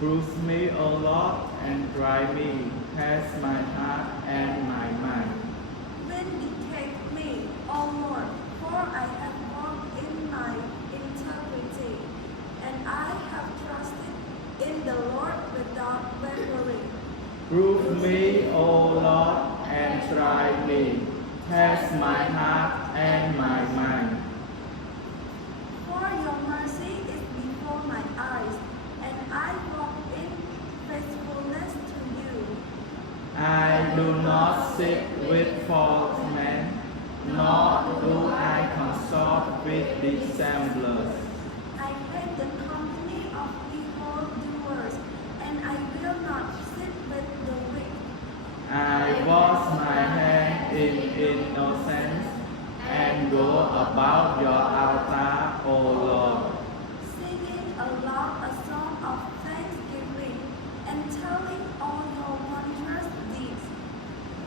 Bruise me, O Lord, and try me. Test my heart and my mind. Vindicate me, O Lord, for I have walked in my integrity, and I have trusted in the Lord without wavering. Prove me, O Lord, and try me. Test my heart and my mind. For your mercy is before my eyes, and I walk in faithfulness to you. I do not sit with false men, nor do I consort with dissemblers. I hate the company of evildoers, and I will not sit with the wicked. I wash my hands in innocence and go about your altar, O Lord. Singing aloud a song of thanksgiving, and telling all your wondrous deeds.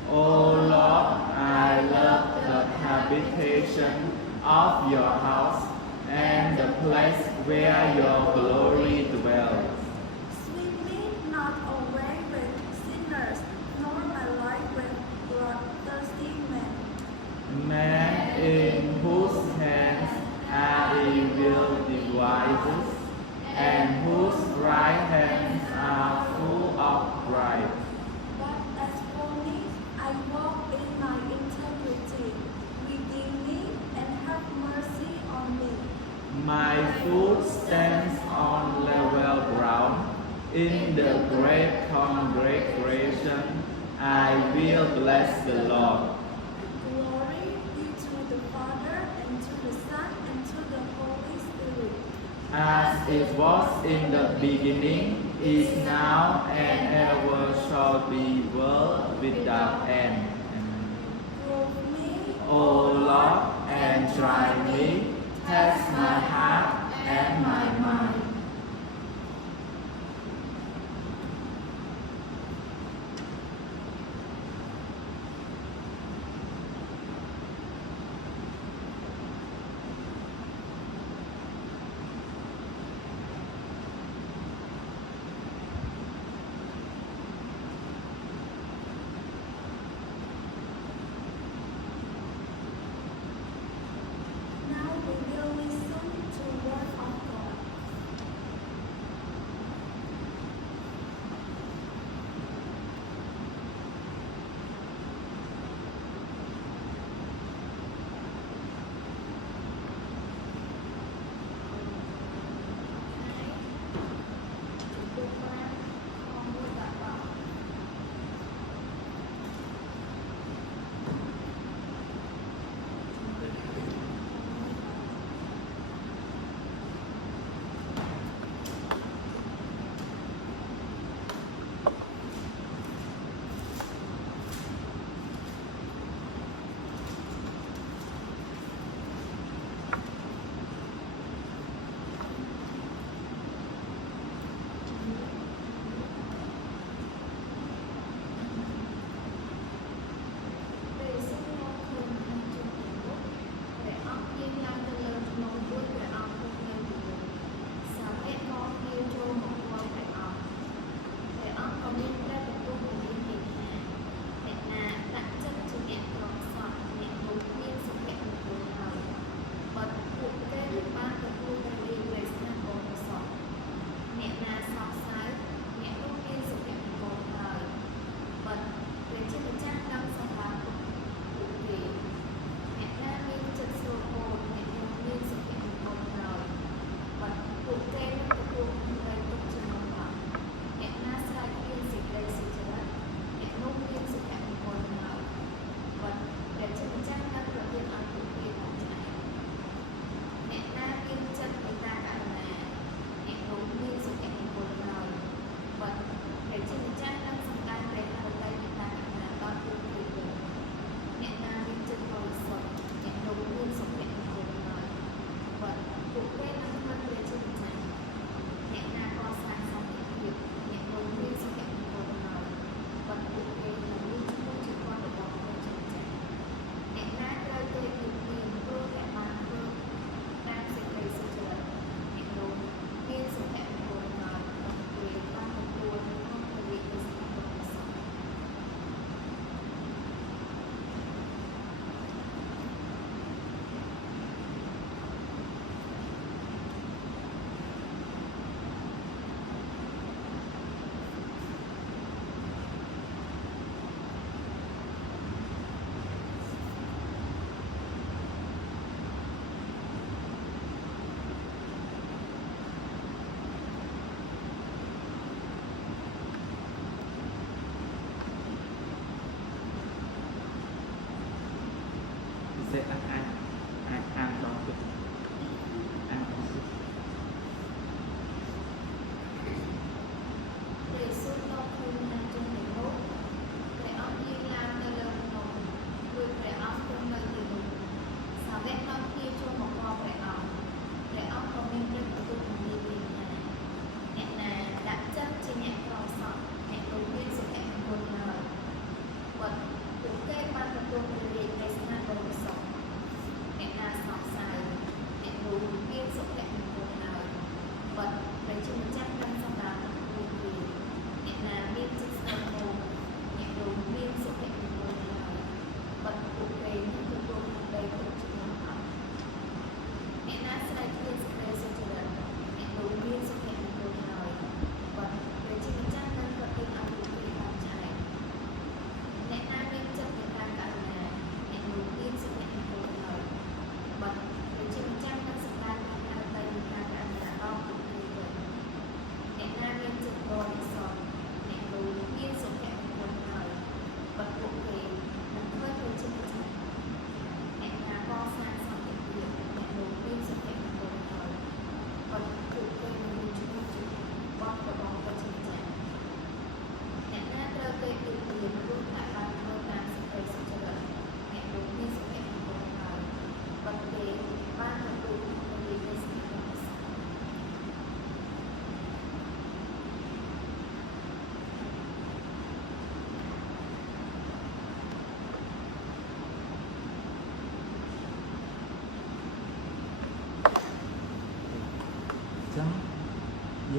O Lord, I love the habitation of your house and the place where your glory dwells. Sweep me not away with sinners, nor my life with bloodthirsty men. Men in whose hands are evil devices, and whose right hands are full of pride. But as for me, I walk in my integrity. Redeem me and have mercy on me. My foot stands on level ground. In the great congregation, I will bless the Lord. Glory be to the Father, and to the Son, and to the Holy Spirit. As it was in the beginning, is now, and ever shall be, world without end. Amen. Prove me, O Lord, and try me, test my heart and my mind.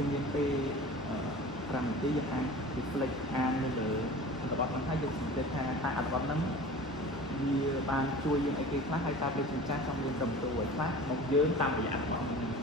យើងមានពេល5នាទីយើងអាច reflect អាននៅលើអត្ថបទហ្នឹងហើយយើងសង្កេតថាតើអត្ថបទហ្នឹងវាបានជួយយើងអីគេខ្លះហើយតើព្រះជាម្ចាស់ចង់មានកំទូឲ្យខ្លះមកយើងតាមរយៈអត្ថបទហ្នឹង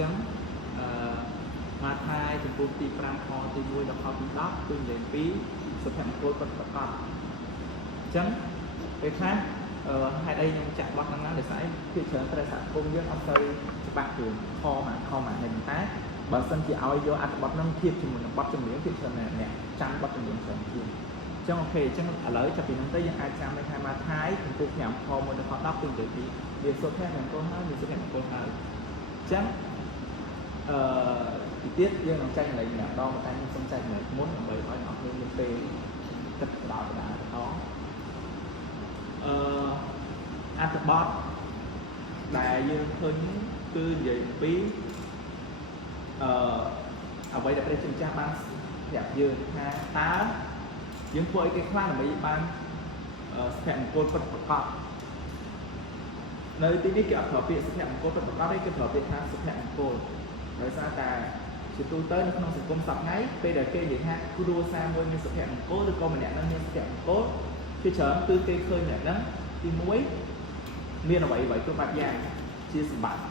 ចឹងមកថៃចំពោះទី5ខទី1ដល់ខទី10គឺនិយាយពីសុភមង្គលពិតប្រាកដអញ្ចឹងពេលខ្លះហេតុអីខ្ញុំចាក់បោះហ្នឹងណាដោយសារភាគច្រើនត្រូវសហគមន៍យើងអត់ទៅច្បាស់ពីខមកហើយតែបើសិនជាឲ្យយកអត្ថបទហ្នឹងធៀបជាមួយនឹងបទចម្រៀងភាគច្រើនអ្នកចាំបទចម្រៀងច្រើនជាងអញ្ចឹងអូខេអញ្ចឹងឥឡូវចាប់ពីហ្នឹងទៅយើងអាចចាំបានថាមកថៃចំពោះ5ខ1ដល់ខ10គឺនិយាយពីវាសុភមង្គលហើយវាសុភមង្គលហើយអញ្ចឹងទីទៀតយើងនឹងចែកម្លែកម្ដងតែខ្ញុំសូមចែកម្លែកមុនដើម្បីឲ្យអ្នកគ្នាមានពេលទឹកបដោតបដាផងអត្ថបទដែលយើងឃើញគឺនិយាយពីអ្វីដែលព្រះជាម្ចាស់បានប្រាប់យើងថាតើយើងធ្វើអីគេខ្លះដើម្បីបានសុភមង្គលពិតប្រាកដនៅទីនេះគេអត់ប្រើពាក្យសុភមង្គលពិតប្រាកដទេគេប្រើពាក្យថាសុភមង្គលដោយសារតែជាទូទៅនៅក្នុងសង្គមសប្តាហ៍ថ្ងៃពេលដែលគេនិយាយថាគ្រួសារមួយមានសុភមង្គលឬក៏ម្នាក់នឹងមានសុភមង្គលគឺច្រើនគឺគេឃើញម្នាក់ហ្នឹងទី1មានអ្វីគ្រប់បែបយ៉ាងជាសម្បត្តិ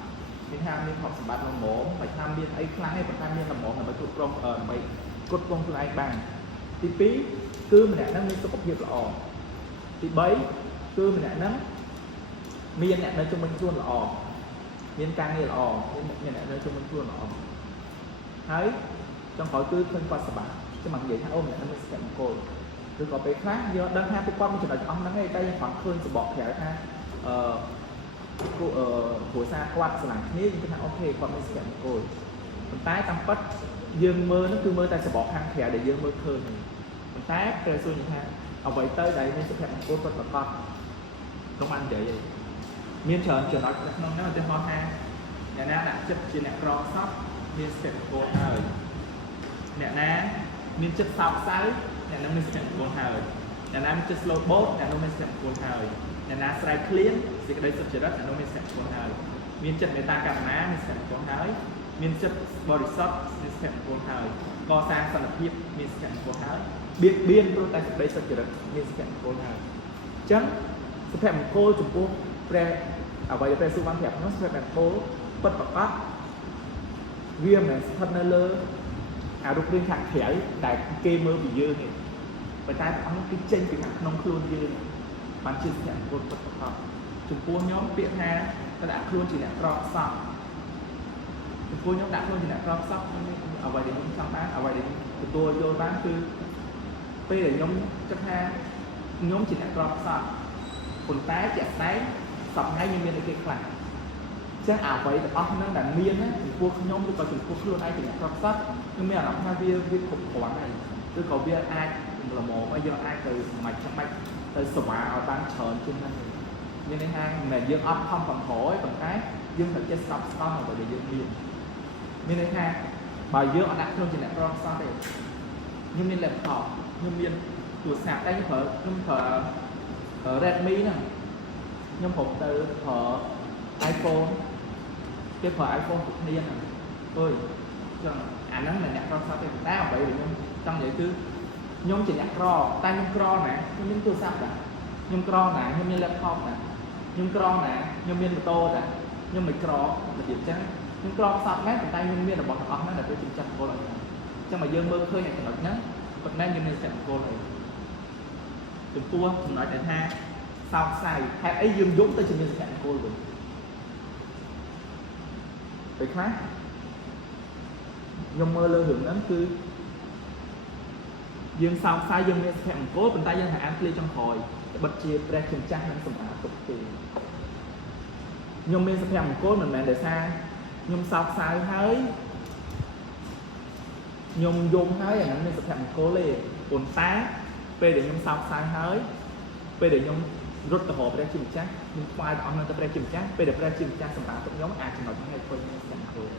មានថាមានទ្រព្យសម្បត្តិល្មមបើថាមានអីខ្លាំងទេប៉ុន្តែមានល្មមដើម្បីគ្រប់គ្រងដើម្បីគ្រប់គ្រងខ្លួនឯងបានទី2គឺម្នាក់ហ្នឹងមានសុខភាពល្អទី3គឺម្នាក់ហ្នឹងមានអ្នកនៅជុំវិញខ្លួនល្អមានការងារល្អមានអ្នកនៅជុំវិញខ្លួនល្អហើយចុងក្រោយគឺឃើញគាត់សប្បាយចាំមកនិយាយថាអូម្នាក់ហ្នឹងមានសុភមង្គលឬក៏ពេលខ្លះយកដឹងថាពួកគាត់មានចំណុចអស់ហ្នឹងឯងតែយើងគ្រាន់ឃើញសបកក្រៅថាគ្រួសារគាត់ស្រឡាញ់គ្នាយើងគិតថាអូខេគាត់មានសុភមង្គលប៉ុន្តែតាមពិតយើងមើលហ្នឹងគឺមើលតែសបកខាងក្រៅដែលយើងមើលឃើញប៉ុន្តែព្រះសួរថាអ្វីទៅដែលមានសុភមង្គលពិតប្រាកដក្នុងបាននិយាយឯងមានច្រើនចំណុចក្នុងហ្នឹងឧទាហរណ៍ថាអ្នកណាដាក់ចិត្តជាអ្នកក្រសពមានសុភមង្គលហើយអ្នកណាមានចិត្តសោកសៅអ្នកនឹងមានសុភមង្គលហើយអ្នកណាមានចិត្ត slow boat អ្នកនោះមានសុភមង្គលហើយអ្នកណាស្រែកឃ្លានសេចក្តីសុចរិតអ្នកនោះមានសុភមង្គលហើយមានចិត្តមេត្តាករុណាមានសុភមង្គលហើយមានចិត្តបរិសុទ្ធមានសុភមង្គលហើយកសាងសន្តិភាពមានសុភមង្គលហើយបៀតបៀនព្រោះតែសេចក្តីសុចរិតមានសុភមង្គលហើយអញ្ចឹងសុភមង្គលចំពោះព្រះអ្វីដែលព្រះសូរបានប្រាប់នោះសុភមង្គលពិតប្រាកដវាមិនស្ថិតនៅលើអារូបរាងខាងក្រៅដែលគេមើលពីយើងទេប៉ុន្តែព្រះអង្គគឺចេញពីខាងក្នុងខ្លួនយើងបានជាសុភមង្គលពិតប្រាកដចំពោះខ្ញុំពាក្យថាដាក់ខ្លួនជាអ្នកក្រខ្សត់ចំពោះខ្ញុំដាក់ខ្លួនជាអ្នកក្រខ្សត់អ្វីដែលខ្ញុំចង់បានអ្វីដែលខ្ញុំទទួលយកបានគឺពេលដែលខ្ញុំគិតថាខ្ញុំជាអ្នកក្រខ្សត់ប៉ុន្តែជាក់ស្ដែងសប្តាហ៍ថ្ងៃខ្ញុំមានអីគេខ្លះចឹងអ្វីទាំងអស់ហ្នឹងដែលមានចំពោះខ្ញុំឬក៏ចំពោះខ្លួនឯងជាអ្នកក្រខ្សត់ខ្ញុំមានអារម្មណ៍ថាវាគ្រប់គ្រាន់ហើយឬក៏វាអាចល្មមឲ្យយើងអាចទៅសម្រេចច្បាច់ទៅសេវាឲ្យបានច្រើនជាងហ្នឹងមានន័យថាមិនមែនយើងអត់ខំប្រឹងប្រែងប៉ុន្តែយើងត្រូវចេះស្ដាប់ស្ដាប់អ្វីដែលយើងមានន័យថាបើយើងអត់ដាក់ខ្លួនជាអ្នកក្រខ្សត់ទេខ្ញុំមាន laptop ខ្ញុំមានទូរស័ព្ទតែខ្ញុំប្រើ Redmi ហ្នឹងខ្ញុំប្រហែលទៅប្រើ iPhone គេប្រើ iPhone គ្រប់គ្នាហ្នឹងអើយចឹងអាហ្នឹងមិនអ្នកក្រខ្សត់ទេតែអ្វីដែលខ្ញុំចង់និយាយគឺខ្ញុំជាអ្នកក្រតែខ្ញុំក្រណាខ្ញុំមានទូរស័ព្ទដែរខ្ញុំក្រណាខ្ញុំមាន laptop ដែរខ្ញុំក្រណាខ្ញុំមានម៉ូតូដែរខ្ញុំមិនក្ររបៀបចឹងខ្ញុំក្រខ្សត់មែនប៉ុន្តែខ្ញុំមានរបស់ទាំងអស់ហ្នឹងដែលtôiចាត់គោលឲ្យចឹងមកយើងមើលឃើញចំណុចហ្នឹងប៉ុន្តែយើងមានចាត់គោលឲ្យចំពោះចំណុចដែលថាសោកសៅហេតុអីយើងយំទៅជាមានសុភមង្គលវិញពេលខ្លះខ្ញុំមើលលើរឿងហ្នឹងគឺយើងសោកសៅយើងមានសុភមង្គលប៉ុន្តែយើងអានឃ្លាចុងក្រោយបិទជាព្រះជាម្ចាស់នឹងសម្រាប់ទុកទេខ្ញុំមានសុភមង្គលមិនមែនដោយសារខ្ញុំសោកសៅហើយខ្ញុំយំហើយអាហ្នឹងមានសុភមង្គលទេប៉ុន្តែពេលដែលខ្ញុំសោកសៅហើយពេលដែលខ្ញុំរត់ទៅរកព្រះជាម្ចាស់ខ្ញុំស្វែងអស់នៅទៅព្រះជាម្ចាស់ពេលដែលព្រះជាម្ចាស់សម្រាប់ទុកខ្ញុំអាចចំណុចហ្នឹងឲ្យឃើញមានសុភមង្គល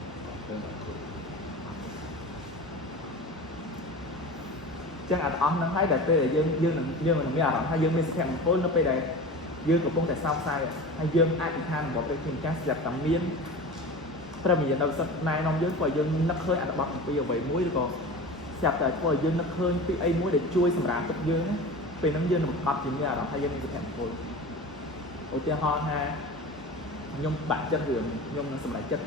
ចឹងអត់អស់ហ្នឹងហើយដែលពេលដែលយើងនឹងមានអារម្មណ៍ថាយើងមានសុភមង្គលនៅពេលដែលយើងកំពុងតែសោកសៅហើយយើងអធិដ្ឋានរបស់ព្រះជាម្ចាស់ស្រាប់តែមានព្រះវិញ្ញាណបរិសុទ្ធណែនាំយើងព្រោះយើងនឹកឃើញអត្ថបទអំពីអ្វីមួយឬក៏ស្រាប់តែព្រោះយើងនឹកឃើញពីអីមួយដែលជួយសម្រាប់ទុកយើងពេលហ្នឹងយើងនឹងបង្កប់ជាមានអារម្មណ៍ថាយើងមានសុភមង្គលឧទាហរណ៍ថាខ្ញុំបាក់ចិត្តរឿងខ្ញុំនឹងសម្រេចចិត្ត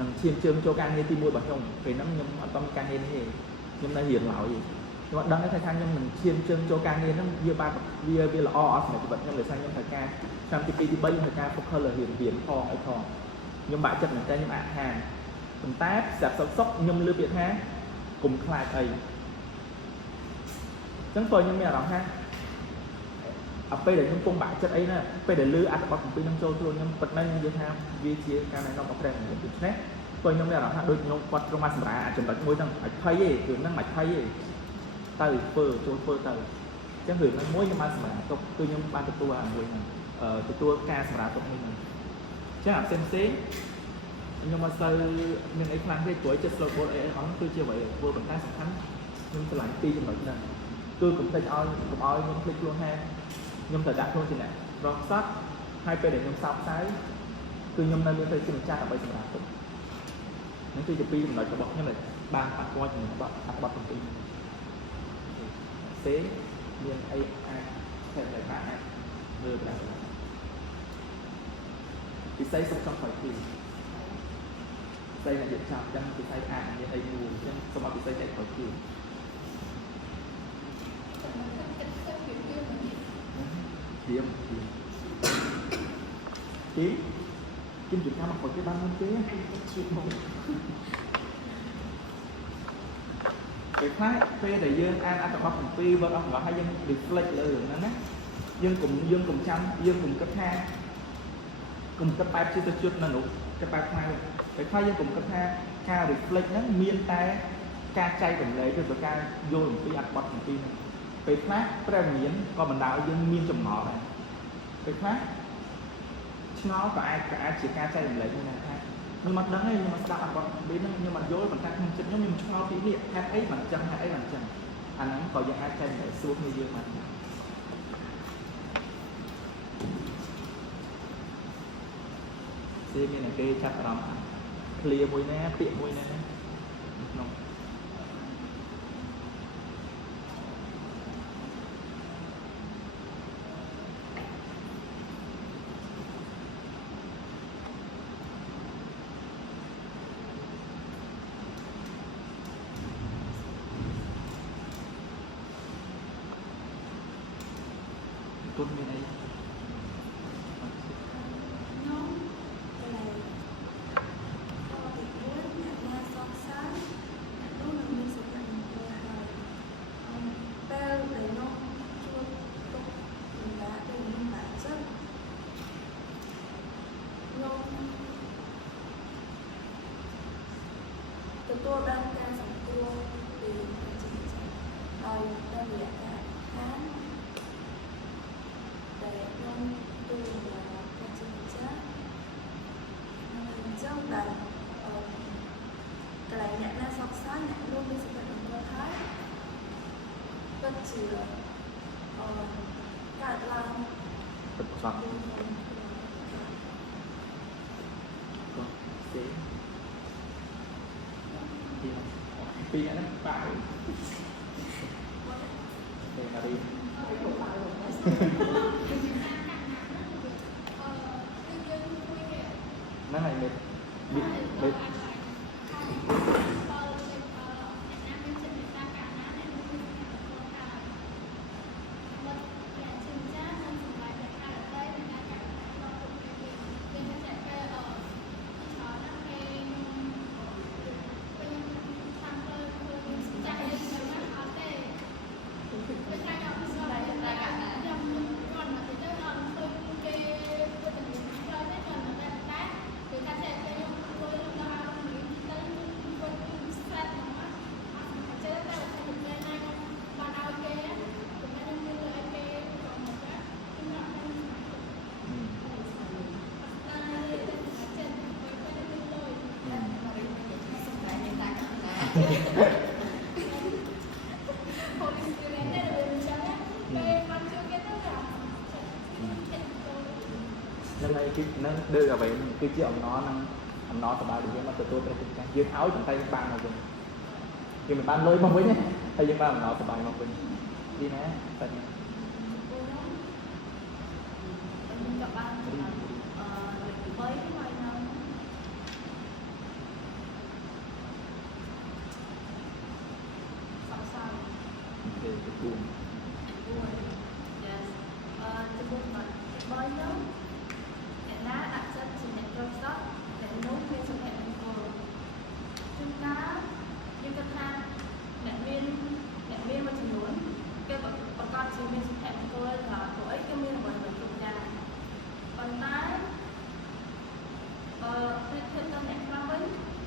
នឹងឈាមជើងចូលការងារទី1របស់ខ្ញុំពេលហ្នឹងខ្ញុំអត់តំការងារនេះទេខ្ញុំនៅរៀនឡើយខ្ញុំអត់ដឹងថាខ្ញុំនឹងឈាមជើងចូលការងារហ្នឹងវាល្អអត់សម្រាប់ជីវិតខ្ញុំដោយសារខ្ញុំត្រូវការឆ្នាំទី2ទី3ខ្ញុំត្រូវការ focus លើរៀនផងអីផងខ្ញុំបាក់ចិត្តមែនតើខ្ញុំអាចថាប៉ុន្តែស្រាប់សុកខ្ញុំលើពាក្យថាកុំខ្លាចអីអញ្ចឹងព្រោះខ្ញុំមានអារម្មណ៍ថាអពេលដែលខ្ញុំពុំបាក់ចិត្តអីណាពេលដែលលឺអត្ថបទ7ខ្ញុំចូលខ្លួនខ្ញុំពិតមែនខ្ញុំនិយាយថាវាជាការណែនាំរបស់ព្រះខ្ញុំដូច្នេះព្រោះខ្ញុំមានអារម្មណ៍ថាដូចខ្ញុំគាត់ត្រង់មកសម្រាប់ចំណុចមួយហ្នឹងអាចភ័យទេរឿងហ្នឹងមិនភ័យទេទៅធ្វើចូលធ្វើទៅអញ្ចឹងរឿងហ្នឹងមួយខ្ញុំបានសម្រាប់ទុកគឺខ្ញុំបានទទួលអាមួយហ្នឹងទទួលការសម្រាប់ទុកនេះហ្នឹងអញ្ចឹងអាផ្សេងខ្ញុំមកសូវមានអីខ្លាំងទេព្រោះចិត្ត slow ball អីអស់គឺជាអ្វីធ្វើប៉ុន្តែសំខាន់ខ្ញុំឆ្លាញ់ពីចំណុចហ្នឹងគឺកុំភ្លេចឲ្យខ្ញុំភ្លេចខ្លួនថាខ្ញុំត្រូវដាក់ខ្លួនជាអ្នករកសតហើយពេលដែលខ្ញុំសោកសៅគឺខ្ញុំនៅមានពេលជាម្ចាស់ដើម្បីសម្រាប់ទុកនេះគឺជាពីរចំណុចរបស់ខ្ញុំដែលបានប៉ះពាល់ជាមួយអត្ថបទ7សេមានអីអាចថែមlạiបានអាចលើបានពិសេសសុខចំក្រោយពីផ្សេងនិយាយចាប់ចឹងពិសេសអាចមានអីមួយអញ្ចឹងសូមឲ្យពិសេសចែកក្រោយពីKim chụp ra mặt vào cái băng bên kia chụp một cái khác phê để dương an ăn bắp phần phi vợ ông gọi hai dân reflect lên nó nè dương cùng chăm dương cùng cấp hai cùng cấp ba chưa chút là nụ cấp ba hai cái khai dương cùng cấp hai ca reflect nó miên tay ca chay cùng lấy cho ca vô một phi ăn bắp phần phi cái khác cái miếng còn mình đào dương miên chùm ngọ này cái khác nó có ai chỉ ca chay lấy như này thôi nhưng mà đáng ấy nhưng mà sao còn biến nhưng mà dối bằng ta không chích nhưng cho kỷ niệm hai ấy bằng chân hai ấy bằng chân anh ấy còn dân ai chay để xuống như dương mà xem như này kia chắc là clear mùi nè tiện mùi nè tuân bên đây tôi đang ca sản cua thì rồi đang bị tháng để con tôi là con chim chết trong là cái này nhận ra sọc sát nhận luôn với sự thật của thái bất chỉ cả là sọc pin nó phải để mà đi nó này mệt nên đây cái nó đưa ra vậy cái chiếc ông nó từ bao giờ mà từ tôi cái dương áo trong tay bàn mà dùng khi mình ban lôi mong với nhé hay dương ban nó từ bài mong với đi nè tên cái buồn Yes. Cái buồn mà bơi đâu để ná đặt chất chỉ nhận trong sót để nấu viên sự hẹn của chúng ta như các than mẹ miên mà chỉ muốn cái bọn con chỉ miên sự hẹn của là của ấy cái miên của mình trong nhà còn tái thêm tâm hẹn ra với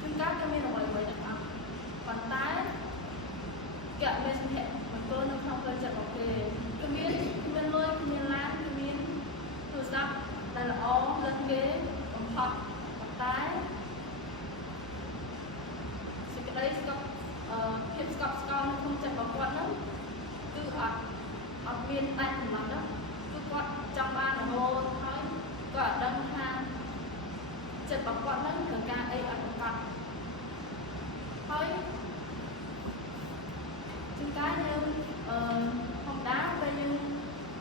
chúng ta cái miên của mình đặt học còn tái kẹo miên sự hẹn mà tôi nó không phải chậm ok cái miên lôi cái miên lá cái miên tôi sắp đây là ó lên ghế còn học còn tái thì cái đấy có hiện scott nó không chậm vào quạt lắm cứ ở viên tay của nó đó cứ quạt trong ba đồng hồ thôi có ở đông hàng chậm vào quạt lắm thường ca ấy ở một quạt thôi chúng ta như hòn đá bây giờ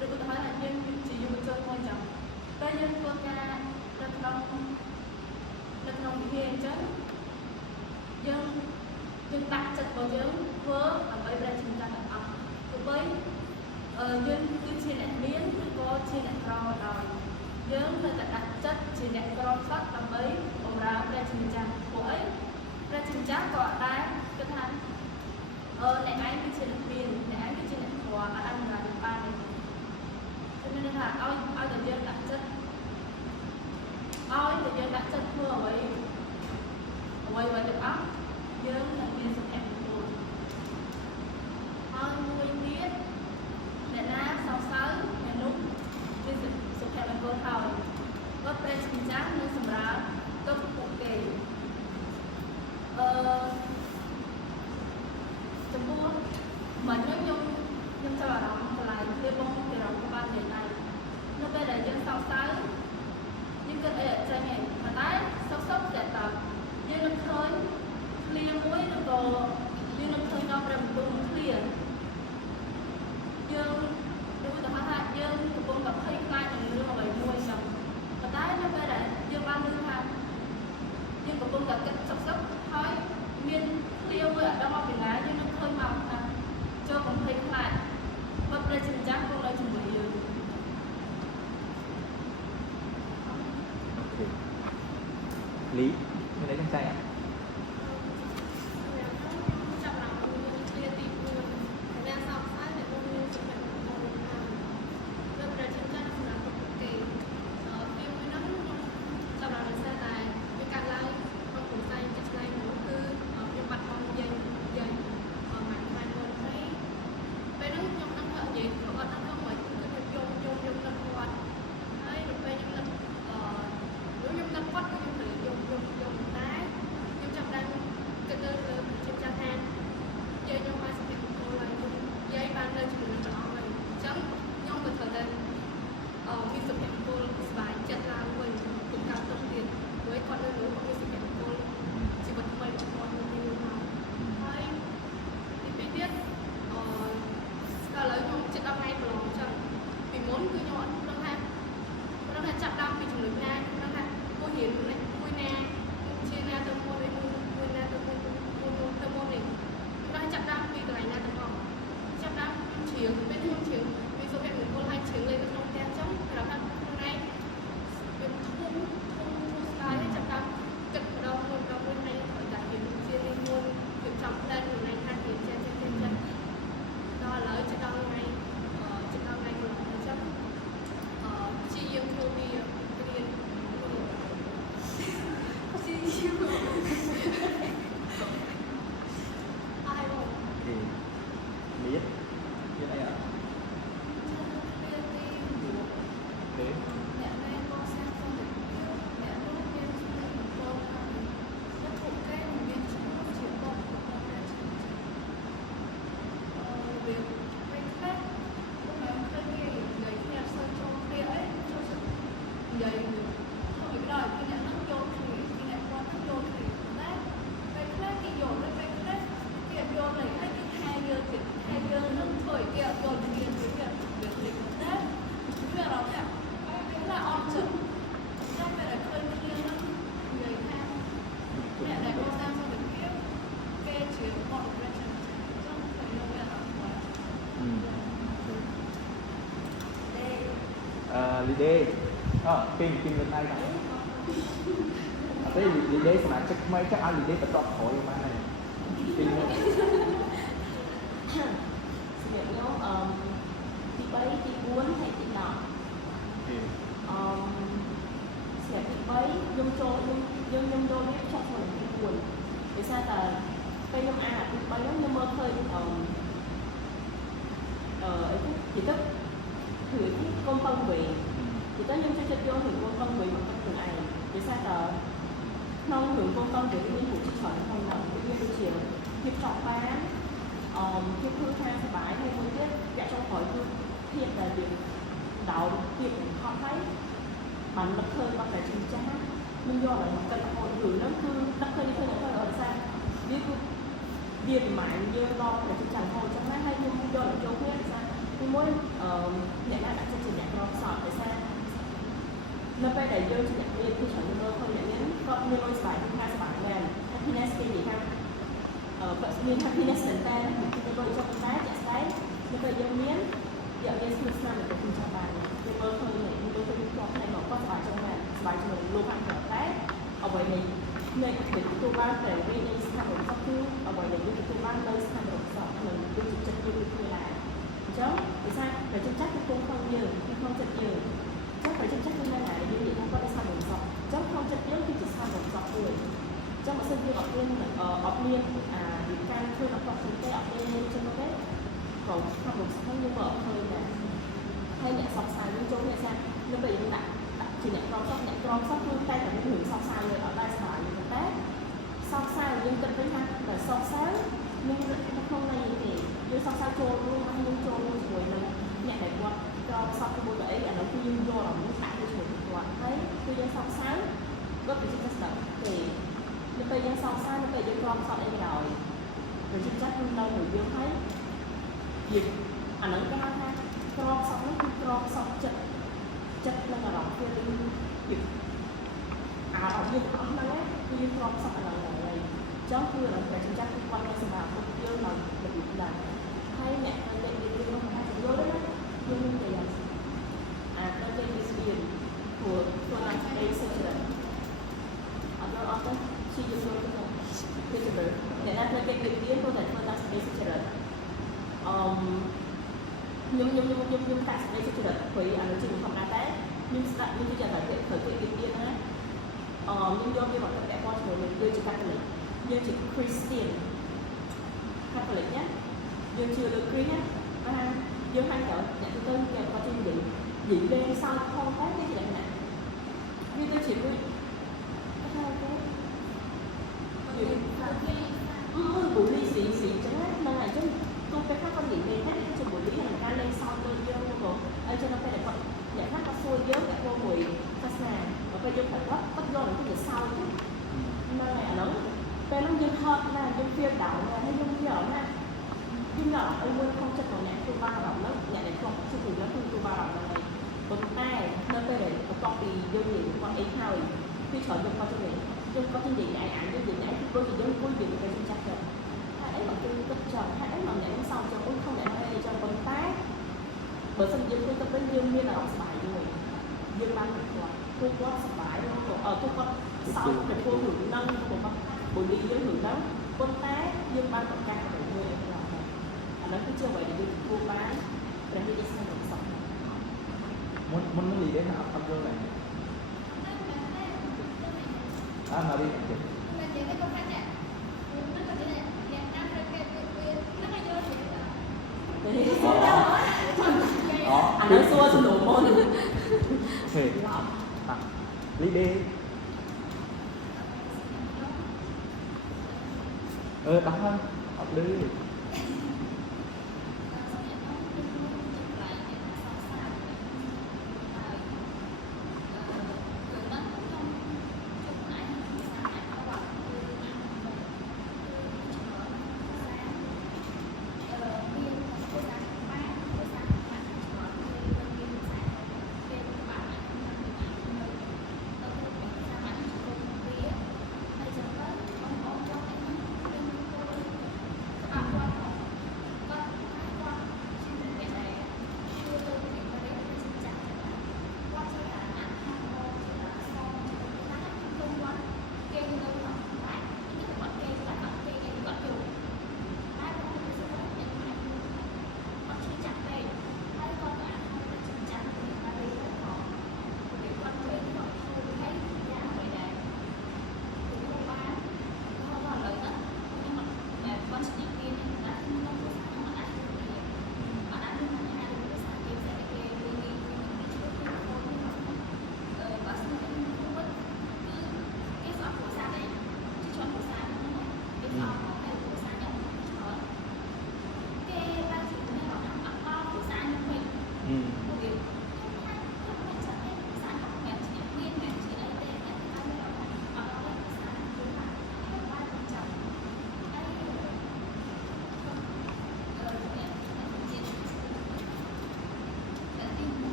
được có thể là nhân chỉ dùng chơi thôi chẳng bây giờ cô ca đất nông hiền chứ nhưng đặt chất vào dưỡng vỡ ở bây giờ chúng ta đặt ẩm từ bây nhưng cứ chia lại miếng cứ có chia lại rau rồi dưỡng là đặt chất chia lại rau sắt tầm ấy ổ rau đây chúng ta của ấy đây chúng ta có đá cái thằng này anh cứ chia lại miếng này anh cứ chia lại quả ăn là được ba này cho nên là ai tự nhiên đặt chất ai tự nhiên đặt chất mưa vậy được áp dưỡng là viên sự hẹn của ai nuôi biết để ná sau sáu để lúc viên sự hẹn của thầu có tên chính xác nên sầm rá cấp cụ kể chấm bua mà nhung cho bà đó lại liên bông thì rồi các bạn đến này nó bây giờ dân sau sáu nhưng cái ở trên này mà tái sốc để tập như nó thôi clear mũi nó có như nó thôi nó rầm tung clear dương đối với tập hai dương của con gặp hơi khai thành lương bảy mùi xong và tái nó bây giờ dương ban lương hàng nhưng của con gặp cái sốc thôi miên clear mũi ở đâu mà bình á nhưng nó thôi màu cho con hơi khai bất lên trình chắc con lại chuẩn bị dương lý cái đấy trong tay ạ Lide Kim lên đây này thế Lide mà chắc mấy chắc ai Lide bắt đầu hỏi mà này Kim Xin lỗi nhớ chị 3, chị 4 hay chị 5 Sẽ chị 3 dùng cho biết cho mình chị 4 Vì sao là cây nhóm A chị 3 nó mơ khơi chỉ tức thử cái công phân vị chỉ tới nhưng cho vô thử công phân vị bằng cách thường này vì sao là non thử công phân vị nguyên hữu chỉ chọn không nào cái nguyên đôi chiều kịp chọn bán kịp hư tha sẽ bãi hay muốn biết dạ trong khỏi cứ thiệt là việc đạo kịp không thấy bắn lập khơi bằng cái trình trá nhưng do là một cái hội thử nó cứ đắp khơi đi khơi nữa là sao biết điền mạng như lo là trình chẳng hồi trong nó hay nhưng do là châu biết sao cái mối nhận ra đặt cho chị nhạc rong sọt để sao nó phải để vô chị nhạc liên khi chọn nó không nhận đến có nên ôi bài thì hai bài là happiness cái gì không vậy nên happiness and ten thì tôi cho con trái chạy trái nó phải vô miếng giờ như xin sao mình cũng cho bài cái mơ thôi này nhưng tôi có này nó có bài trong này bài cho mình luôn ăn trở trái ở vậy này nên cái tôi bán để vì đây sang một số thứ ở vậy này tôi bán nơi sang một số mình tôi chỉ chân như thế này chứ vì sao phải chân chắc cũng không nhiều không chật nhiều chắc phải chân chắc như thế này như vậy không có sang một số chứ không chật nhiều thì chỉ sang một số thôi trong một sân chơi ở bên bị can thuê nó còn chúng tôi ở bên trên nó đấy còn sang một số nhưng mà hơi là hay nhận sọc xài những chỗ này sao nó bị đặt chỉ nhận con sóc luôn tay phải hưởng sọc xài rồi ở đây xài như thế sọc xài nhưng cần với ha là sọc xài nhưng nó không này thì như sọc xài trôi luôn hay nhưng trôi luôn rồi mình nhận lại qua cho sọc cái bộ đấy là nó cứ vô là muốn tải cho chúng mình thấy cứ dân sọc xài có thể chúng ta sẽ thì nó bây giờ sọc xài nó bây giờ con sọc đây rồi chúng ta luôn đâu người vô thấy dịch ảnh hưởng cái ha con sọc nó cứ con sọc chất lên là đọc kia đi dịch đọc như ẩm đó như con sọc là này cháu cứ là phải chúng ta cứ quan hệ xem nào không yêu là bị là hay mẹ con đây đi không hay vô đấy nhưng thì là con đây đi biển của làm đây sẽ là ở đó ở đó chỉ dùng rồi cái gì vậy để làm cái biển của thành làm đây sẽ là nhưng tại đây sẽ là quỷ anh nói chuyện không ra té nhưng bây giờ phải khởi kiện việc kia nữa nhưng do như bọn các bạn con của mình đưa chỉ Catholic như chỉ Christian Catholic nhé nhưng chưa được Christ nhé như hai cỡ nhận tôi tên kèm qua trên dị lên sau không có cái gì này như tôi chỉ với buổi ly xì cho nó là chứ không phải khác con gì về khác cái buổi ly này ta lên sau tôi vô rồi ở trên nó phải là con giải pháp có xôi dớt cả cô mùi phát sàn và phải vô phải bắt vô là cái gì sau chứ mà là nó phải nó dân hot là dân phiêu đảo là hay dân nhỏ ha dân nhỏ ơi quên không chắc còn nhạc tôi ba đồng nó nhạc này không chứ thì nó không tôi ba đồng này còn tay nó phải để có copy vô gì con ấy thôi khi chọn dùng con cho mình dùng con trên gì đại ảnh với gì nãy cô chỉ dân vui gì cái chân chắc rồi hai ấy mà tôi tập chọn hai ấy mà nhảy sau cho cũng không để hay cho con tác bởi sân dân tôi tập đến dương như là đọc bài rồi dương ban được rồi tôi có bài luôn rồi tôi có sau cái cô hưởng nâng của con buổi đi dưới hưởng đó con tác dương ban còn cao của người rồi anh nói cứ chưa vậy thì cô bán để đi sang được sống muốn nó gì đấy nào ăn vô này mà đi anh nói xua xin đủ môn thì lý đi đọc hơn học đi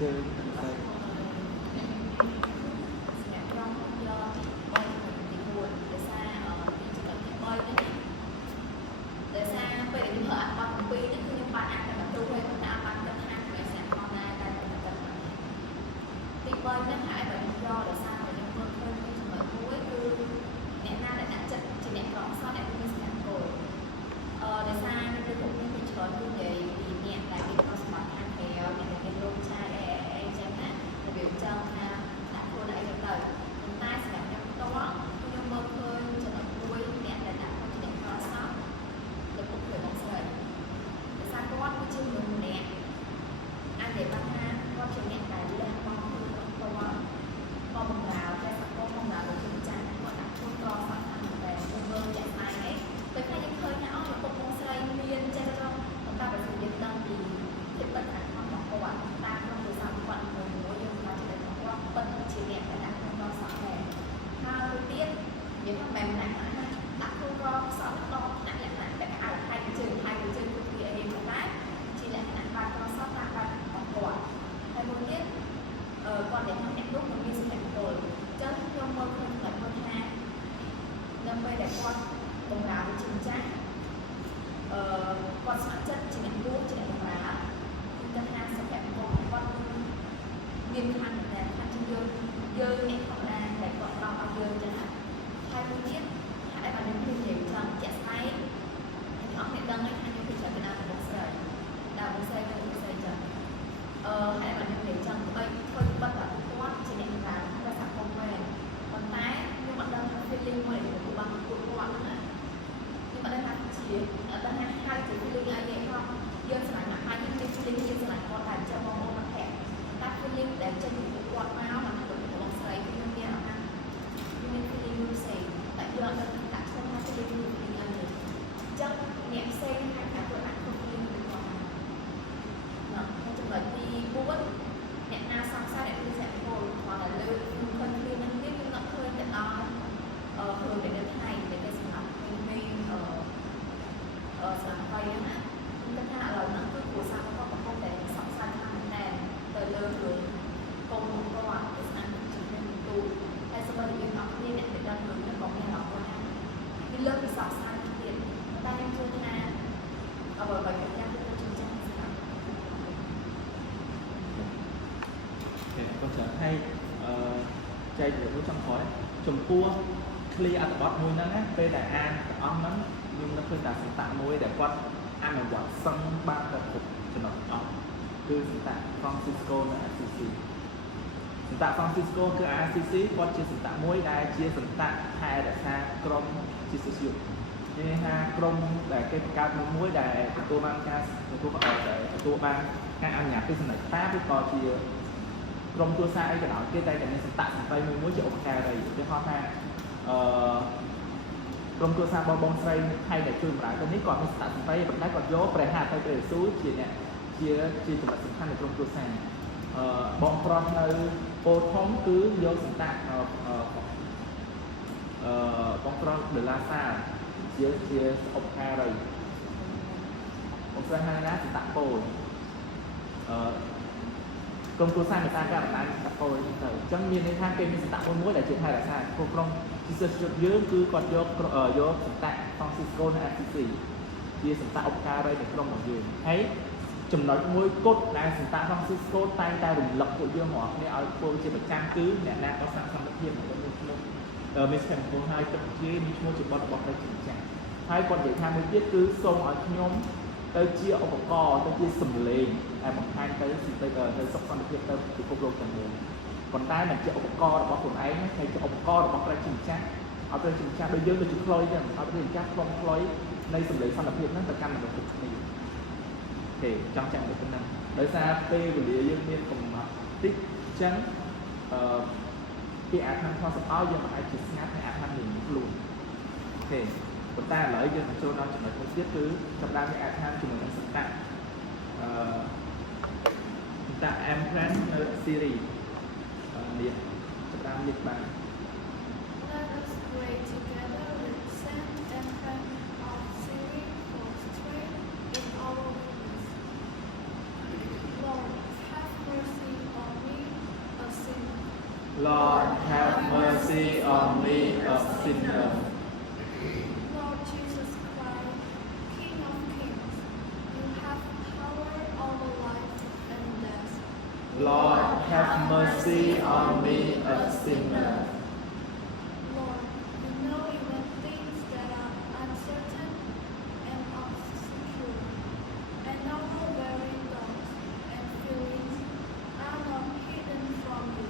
ជើងទៅ អ្នកក្រុមយកទី4ដោយសារទី3នេះដោយសារពេលខ្ញុំធ្វើអាត់7នេះគឺខ្ញុំបានអាចតែបន្ទូហើយខ្ញុំតាមបានគិតថាខ្ញុំsẽ cònណាតែគិតទី3នេះហើយបើខ្ញុំយកដោយសារតែខ្ញុំធ្វើពីចំណុចមួយគឺអ្នកណាដែលដាក់ចិត្តជាអ្នកក្រសត់អ្នកមានសម្រាប់គោលដោយសារគឺពួកខ្ញុំពីច្រើនគឺនិយាយពីអ្នកដែលមានប្រសមត្ថភាពក្រៅអ្នកដែលមានរូបឆាយអីចឹងណារបៀបចង់ថាដាក់ខ្លួនឯងទៅប៉ុន្តែសម្រាប់ខ្ញុំផ្ទាល់ខ្ញុំមើលឃើញចំណុចមួយអ្នកដែលដាក់ខ្លួនជាអ្នកក្រសត់លោកពុកព្រៃបងស្រីដោយសារគាត់គឺជាមនុស្សម្នាក់អាចនិយាយបានថាគាត់ជាអ្នកដែលលះបង់ខ្លួនគាត់ផ្ទាល់ក៏បំរើតែសង្គមបំរើលោកចាស់គាត់ដាក់ខ្លួនក្រសត់តាមតែមើលចាក់ស្អាយឯងពេលខ្លះយើងឃើញថាអូលោកពុកបងស្រីមានចេះទៅប៉ុន្តែបើសិនយើងដឹងពីភាពពិតខាងក្នុងរបស់គាត់តាមក្នុងទូរស័ព្ទគាត់មួយយើងស្គាល់ចិត្តរបស់គាត់ពិតជាអ្នកដែលដាក់ខ្លួនក្រសត់ដែរហើយទៀតយើងមិនមែនណាដាក់ខ្លួនក្រសត់ដល់ដាក់លក្ខណៈតែអាថៃជើងគឺវាអីប៉ុន្តែជាលក្ខណៈបាត់ក្រសត់តាមបាត់របស់គាត់ហើយមួយទៀតគាត់និយាយថាអ្នកនោះមិនមានសម្ភារៈពលអញ្ចឹងខ្ញុំមើលឃើញថានៅពេលដែលគាត់បំរើវិជាចាស់គាត់ស្ម័គ្រចិត្តជាអ្នករួមជាអ្នកបំរើគឺថាសម្ភារៈពលគាត់មានខាងតែខាងជាយើងអ្នកធម្មតាដែលគាត់ផ្ដល់ឲ្យយើងចឹងណាហើយមួយទៀតហើយបានខ្ញុំនិយាយចឹងជាក់ស្ដែងអ្នកអស់អ្នកដឹងហើយថាខ្ញុំពិចារណារបស់ស្រីដល់បងស្រីទៅស្រីចឹងហើយបានខ្ញុំនិយាយចឹងបីធ្វើបិទគាត់ជាអ្នកបំរើក្នុងសហគមន៍មែនប៉ុន្តែខ្ញុំអត់ដឹងថា feeling មួយដែលពួកបានពួកគាត់ហ្នឹងណាខ្ញុំអត់ដឹងថាជាអត់ដឹងថាហៅជា feeling អីទេផងយើងស្រឡាញ់ណាស់ហើយយើងមាន feeling យើងស្រឡាញ់គាត់តែចាំបងប្អូនមកតែ feeling ដែលចេញពីពួកគាត់មកមកពីបងស្រីខ្ញុំមានអារម្មណ៍មាន feeling មួយផ្សេងតែយើងអត់ដឹងថាខ្ញុំថា feeling មួយអីចឹងអ្នកផ្សេងថាគាត់អាចគ្រប់គ្រងពីគាត់ណាចំណុចទី4អ្នកណាសង្ស័យអ្នកមានសក្តិពលគាត់តែលើខ្ញុំឃើញគ្នានឹងនេះខ្ញុំអត់ឃើញតែដល់ខ្លួនដែលនៅថ្ងៃដែលសម្រាប់មានស្លាប់ហើយណាខ្ញុំគិតថាឥឡូវហ្នឹងគឺគ្រួសាររបស់កំពុងតែសង្ស័យខ្លាំងមែនទៅលើរឿងកូនគាត់ទៅស្នាមជាមានទូហើយសម្រាប់យើងអស់គ្នាអ្នកដែលដឹងរឿងនេះក៏មានអារម្មណ៍ថាវាលើកពីសង្ស័យទៀតតែខ្ញុំជឿថាអ្វីៗខ្ញុំចាំទៅជាចាស់ស្រាប់ còn trở hay chạy được với trong khói chùm cua clear ăn bọt mùi nắng á về đại an ong nắng nhưng nó khơi đạt sản tạo mùi để quát ăn ở quạt sân ba đợt cục cho nó ong cứ sản tạo Francisco là ACC sản tạo Francisco cứ ACC quát chia sản tạo mùi đại chia sản tạo hai để xa crom chia sử dụng nên ha crom để cái cao mùi để tôi mang ca tôi bảo để tôi mang cái ăn nhạc cái sản này ta với co chia ក្រុមគ្រួសារអីក៏ដោយគេតែមានសន្តៈសន្តិមួយជាឧបការរីឧទាហរណ៍ថាក្រុមគ្រួសារបងស្រីថៃដែលជួយបម្រើទៅនេះគាត់មានសន្តៈសន្តិប៉ុន្តែគាត់យកព្រះហត្ថទៅព្រះយេស៊ូវជាអ្នកជាចំណុចសំខាន់នៃក្រុមគ្រួសារបងប្រុសនៅពោធំគឺយកសន្តៈបងប្រុសដុល្លារសាជាឧបការរីបងស្រីហាណាសន្តៈពោក្រុមគ្រួសារមេតាការបណ្ដាញដាក់ពលទៅអញ្ចឹងមានន័យថាគេមានសន្តៈមួយដែលជាថែរក្សាក្រុមជីសិស្សយើងគឺគាត់យកសន្តៈ Francisco នៅ ACC ជាសន្តៈឧបការរីនៃក្រុមរបស់យើងហើយចំណុចមួយគត់ដែលសន្តៈ Francisco តែងតែរំលឹកពួកយើងរាល់គ្នាឲ្យធ្វើជាប្រចាំគឺអ្នកណាក៏សាងសន្តិភាពរបស់យើងក្នុងមានស្ថិរភាពហើយទឹកជាមានឈ្មោះជាបទរបស់ប្រជាចាស់ហើយគាត់និយាយថាមួយទៀតគឺសូមឲ្យខ្ញុំទៅជាឧបករណ៍ទៅជាសម្លេងដែលបង្ហាញទៅទៅសុខសន្តិភាពទៅពិភពលោកទាំងមូលប៉ុន្តែមិនជាឧបករណ៍របស់ខ្លួនឯងតែជាឧបករណ៍របស់ប្រជាចាស់ឲ្យប្រជាចាស់ដូចយើងទៅជាខ្លុយចឹងឲ្យប្រជាចាស់ខ្លុំខ្លុយនៃសម្លេងសន្តិភាពហ្នឹងទៅកាន់មនុស្សគ្រប់គ្នាទេចង់ចាំទៅហ្នឹងដោយសារពេលវេលាយើងមានកំណត់តិចចឹងពីអាខាងខុសសម្អល់យើងអាចជាស្ងាត់ហើយអាខាងមានខ្លួនទេ ប៉ុន្តែឥឡូវយើងបញ្ចូលដល់ចំណុចមួយទៀតគឺសម្រាប់អ្នកអាចថាជាមួយនឹងសន្តៈM-Plan នៅ series នេះសម្រាប់នេះបាន Let us pray together with Saint M-Plan of series for strength in our weakness. Lord, have mercy mercy on me, a sinner. Lord Jesus Christ, King of Kings, you have power over life and death. Lord, have mercy on me, a sinner. Lord, you know even things that are uncertain and obscure, and our very thoughts and feelings are not hidden from you.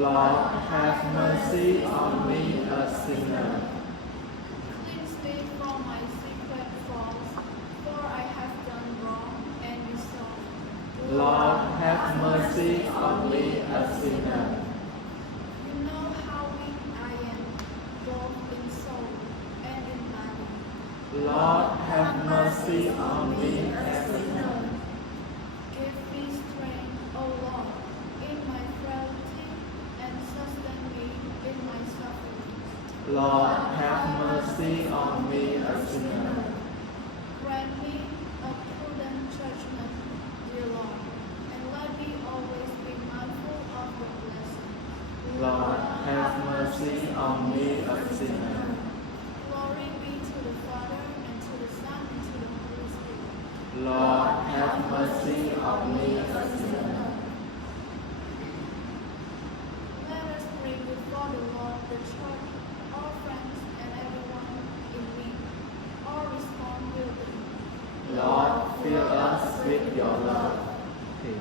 Lord, have mercy on me, a sinner. Cleanse me from my secret faults, for I have done wrong and resolved. Lord, have mercy on me, a sinner. You know how weak I am, both in soul and in body. Lord, have mercy on me, a sinner. Give me strength, O Lord, in my frailty, and sustain me in my suffering. Lord, have mercy on me, a sinner. Grant me a prudent judgment, dear Lord, and let me always be mindful of your blessing. Lord, have mercy on me, a sinner. Glory be to the Father, and to the Son, and to the Holy Spirit. Lord, have mercy on me, a sinner. Let us bring before the Lord the church, our friends, and everyone in need. All respond willingly. Lord, fill us with your love. អូខេ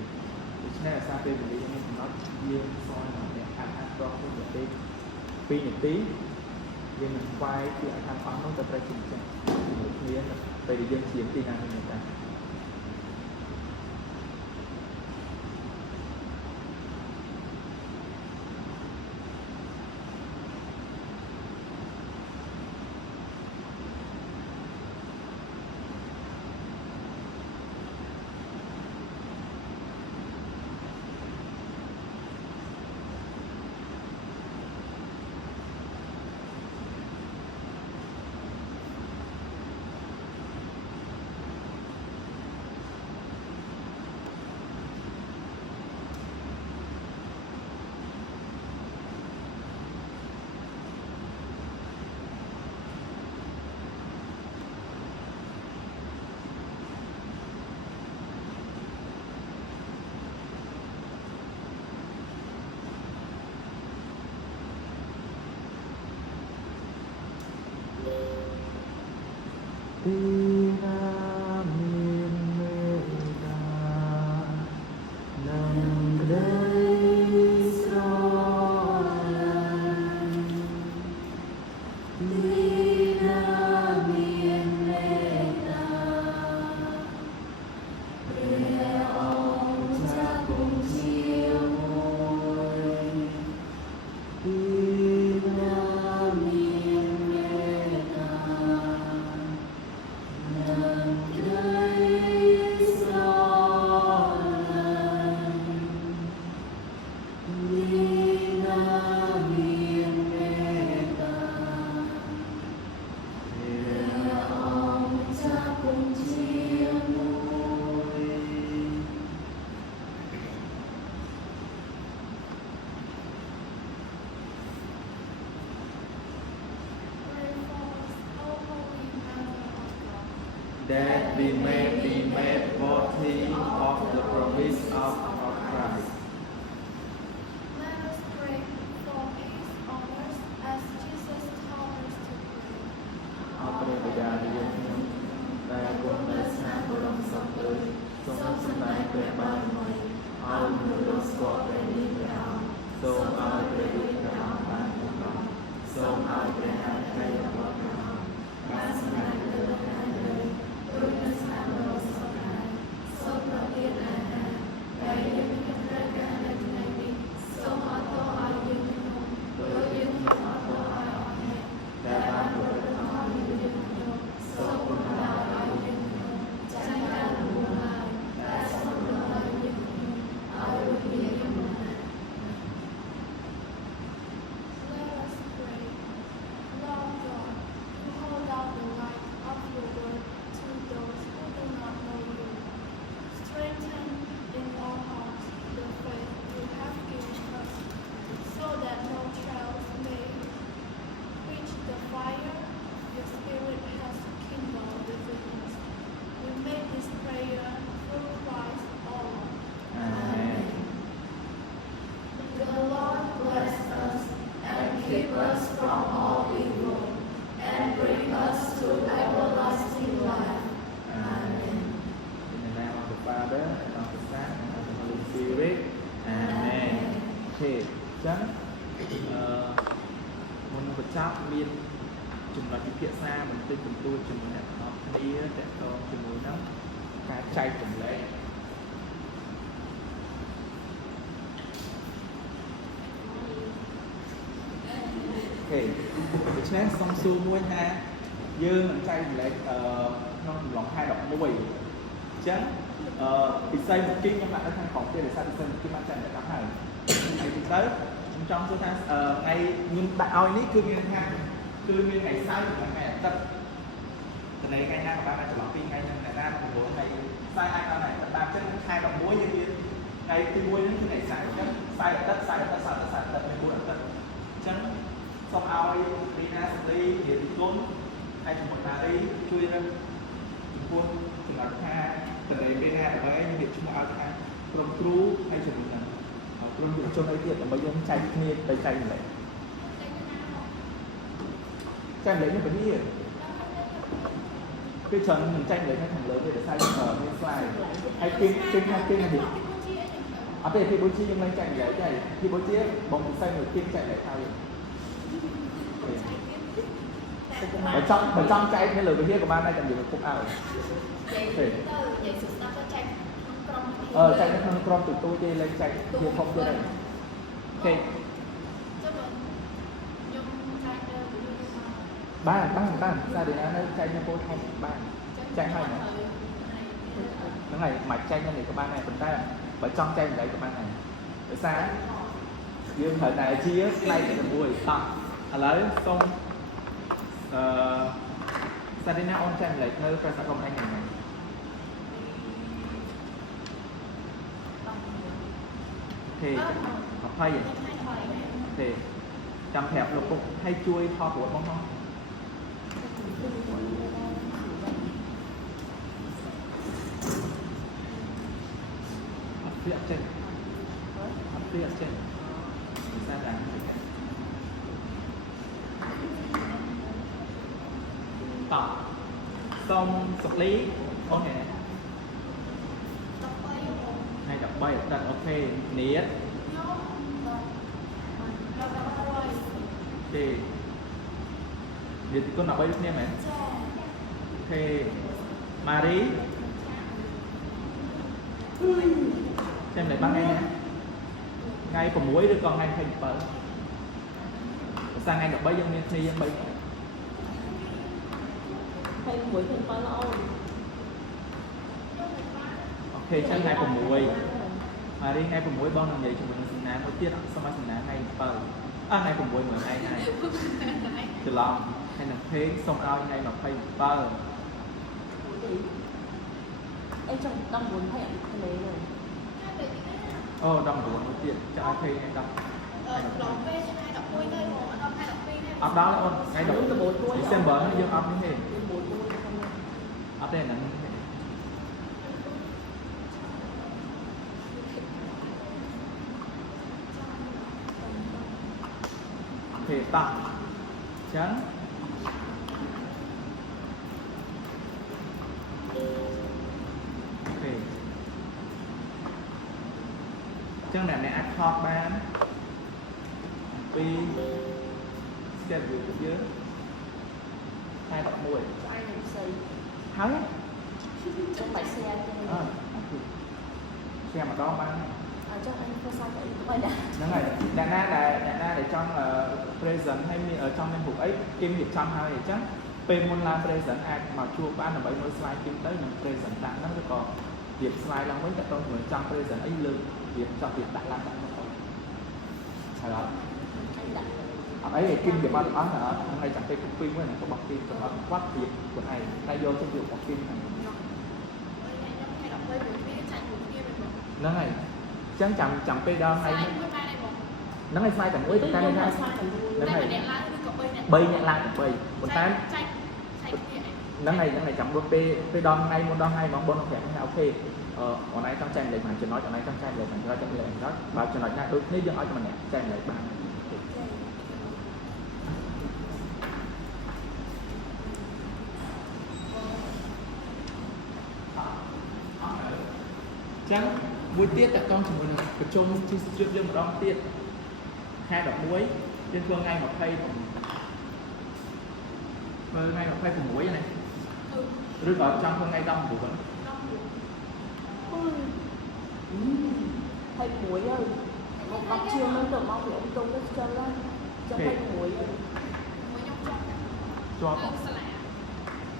ដូច្នេះអាសាពេលវេលានេះកំណត់យើងសល់នៅអ្នកអាចប្រកខ្លួនប្រទេស2នាទីយើងនឹងស្វែងពីអាហារអស់នោះទៅត្រូវជំនះជាមួយគ្នាពេលដែលយើងជាទីណាមួយតា ទីណាមានមេត្តានិងក្តីស្រឡាញ់ទីណាមានមេត្តាព្រះអង្គចាស់គង់ជាមួយទីណាមានមេត្តា Pray for us, O Holy Mother of God. That we may be made worthy of the promise of our Christ. Let us pray for peace on earth as Jesus taught us to pray. អរព្រះបិតាយើងខ្ញុំដែលគង់នៅស្ថានបរមសុខលើសូមសម្ដែងព្រះបារមីឲ្យមនុស្សស្គាល់ព្រះនាមព្រះអង្គសូមឲ្យព្រះរាជព្រះអង្គបានបំរើសូមឲ្យព្រះហឫទ័យរបស់ព្រះអង្គបានសម្រេចលើលោកខាងលើដូចនៅស្ថានបរមសុខដែរសូមប្រទានអាហារដែលយើងត្រូវការ ខេអញ្ចឹងមុនបញ្ចប់មានចំណុចវិភាសាបន្តិចបន្តួចជាមួយអ្នកទាំងអស់គ្នាតកតងជាមួយនឹងការចែកចម្លែកអូខេដូច្នេះសូមសួរមួយថាយើងនឹងចែកចម្លែកក្នុងកំឡុងខែ11អញ្ចឹងពិសេសមកគីខ្ញុំដាក់នៅខាងក្រោមទៀតដោយសារពិសេសមកគីបានចែកចម្លែកដល់ហើយហើយទីទៅខ្ញុំចង់សួរថាថ្ងៃខ្ញុំដាក់ឲ្យនេះគឺមានថាគឺមានថ្ងៃសៅរ៍និងថ្ងៃអាទិត្យតែថ្ងៃណាក៏បានចន្លោះពីថ្ងៃហ្នឹងថ្ងៃណា9ថ្ងៃសៅរ៍អាចដល់ថ្ងៃតាមចឹងខែ11យើងមានថ្ងៃទី1ហ្នឹងគឺថ្ងៃសៅរ៍អញ្ចឹងសៅរ៍អាទិត្យសៅរ៍អាទិត្យសៅរ៍អាទិត្យសៅរ៍អាទិត្យមាន4អាទិត្យអញ្ចឹងសូមឲ្យរីណាសេរីរៀបគុណហើយជំនួសណារីជួយរឹងចំពោះសម្រាប់ថាតើពេលណាដើម្បីរៀបឈ្មោះឲ្យថាក្រុមគ្រូហើយជំនួសណាក្រុមយុវជនអីទៀតដើម្បីយើងចែកគ្នាទៅចែកម្លែកចែកម្លែកនេះពេលនេះគឺច្រើនមិនចែកម្លែកនៅខាងលើទេដោយសារមាន slide ហើយគេថាគេណានេះអត់ទេពីបុជាយើងឡើងចែកម្លែកទេពីបុជាបងពិសេសមួយគេចែកម្លែកហើយបើចង់ចែកនៅលើវិហារក៏បានដែរតែនិយាយពុកឲ្យទេចែកនៅក្នុងក្រុមទូទៅទេលេងចែកជាធំទៀតហើយទេបានសារីណានៅចែកនៅពោធំបានចែកហើយហ្នឹងហើយមកចែកនៅនេះក៏បានដែរប៉ុន្តែបើចង់ចែកម្លែកក៏បានដែរដោយសារយើងត្រូវតែជាផ្នែកទី1តោះឥឡូវសូមសារីណាអូនចែកម្លែកនៅប្រសាគមអញហ្នឹងទេ20ទេចាំប្រាប់លោកពុកឲ្យជួយថតប្រួតបងផងអត់ព្រាកចេញសាដាតោះសូមសុកលីអូននេះថ្ងៃ13អត់អូខេនេះទេនិយាយទីគុណ13ដូចគ្នាមែនអូខេម៉ារីចាំlại ban ngày nè ngày còn muối rồi còn ngày 27sang ngày 13យើងមានគ្នាយើង3 26 27ល្អអូខេចាំថ្ងៃ6ម៉ារីថ្ងៃ6បងនឹងនិយាយជាមួយនឹងសំណាមួយទៀតសម័យសំណាថ្ងៃ7ថ្ងៃ6មួយឯងហើយច្រឡំហើយនឹងเพลงសូមឲ្យថ្ងៃ27em trong đông muốn phải ăn cái này rồi អូ19មួយទៀតចាំឲ្យเพลงថ្ងៃ10អត់ដល់អូនថ្ងៃ10 December នេះយើងអត់នេះទេអត់ទេហ្នឹងអូខេតោះចឹងអូខេចឹងអ្នកអាចថតបានពី schedule របស់យើងថ្ងៃ11ai làm xây ហើយ trong phải xe cho nên ឈ្មោះម្ដងបាន chắc anh có sao vậy các bạn đã ហ្នឹងហើយអ្នកណាដែលចង់ present ហើយមានចង់មានរូបអីគេរៀបចំហើយអញ្ចឹងពេលមុនឡើង present អាចមកជួបបានដើម្បីមើល slide គេទៅនឹង present ដាក់ហ្នឹងឬក៏រៀប slide ឡើងវិញតើតើជាមួយចង់ present អីលើរៀបចង់រៀបដាក់ឡើងដាក់មកទៅហើយអត់ anh đã អត់អីគេរៀបអត់ហ្នឹងហើយចាំពេល copy មួយហ្នឹងក៏បោះគេសម្រាប់គាត់រៀបខ្លួនឯងតែយកទៅយករបស់គេហ្នឹងហើយចឹងចាំពេលដល់ថ្ងៃហ្នឹងហើយ slide តែមួយតែតែហ្នឹងហើយហ្នឹងហើយ3អ្នកឡើងទៅ3ប៉ុន្តែហ្នឹងហើយចាំដូចពេលដល់ថ្ងៃមុនដល់ថ្ងៃហ្មងបងប្រាប់ថាអូខេអនឡាញចង់ចែកម្លែកបានចំណុចអនឡាញចង់ចែកម្លែកបានចំណុចបើចំណុចណាដូចគ្នាយើងឲ្យតែម្នាក់ចែកម្លែកបានចឹងមួយទៀតតកតងជាមួយនឹងប្រជុំជិះយើងម្ដងទៀត hai đập muối trên phương ngay một cây phương ngay một cây của muối này rồi vào trong phương ngay đông của vẫn thầy muối ơi bác chưa mới được mong thì ông tung cái chân lên cho thầy muối ơi cho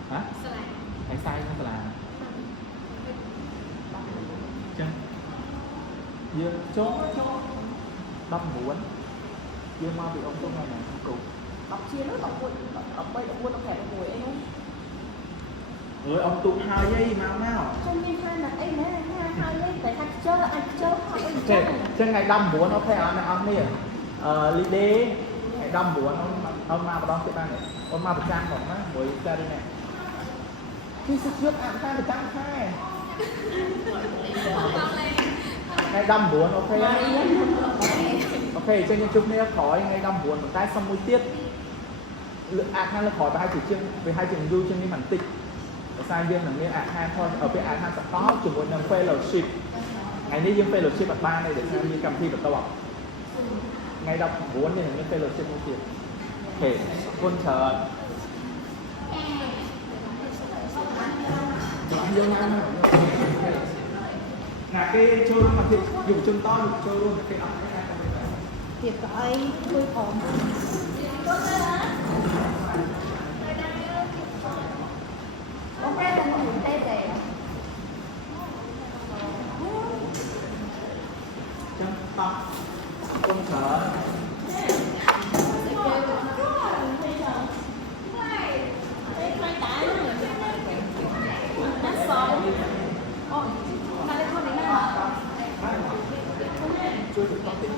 hả hãy sai không là chân dương cho đâm muối dương mau bị ông tung này không cùng bác chia nó bác muối ông bây ông muối ông kẹp muối ấy không rồi ông tụng 2 giây mau không như hai là ấy nè hai lấy tại hai chơi anh chơi hai ấy ok chân ngày đâm muốn ok anh nè lý đế ngày đâm muốn ông mà đón cái này ông mà trangของนะมวยra đi nè khi sức trước ăn khai phải trang khai ngày đâm muốn ok ok cho những chút nữa khỏi ngày đâm muốn một cái xong mũi tiết khai là khỏi và hai chỉ chương về hai trường du chương đi mảnh tịch sai viên là nghe hai thôi ở bên hai tập có chừng một năm fellowship ngày nay dương fellowship bậc 3 này để xem như cầm thi bậc tàu ngày đọc muốn thì những fellowship không kịp ok quân chờ là cái chơi mà thì dùng chân to chơi luôn cái đó thiệt coi tôi còn Hôm nay mình ngủ tê tê. chân to quân chờ chưa được có tính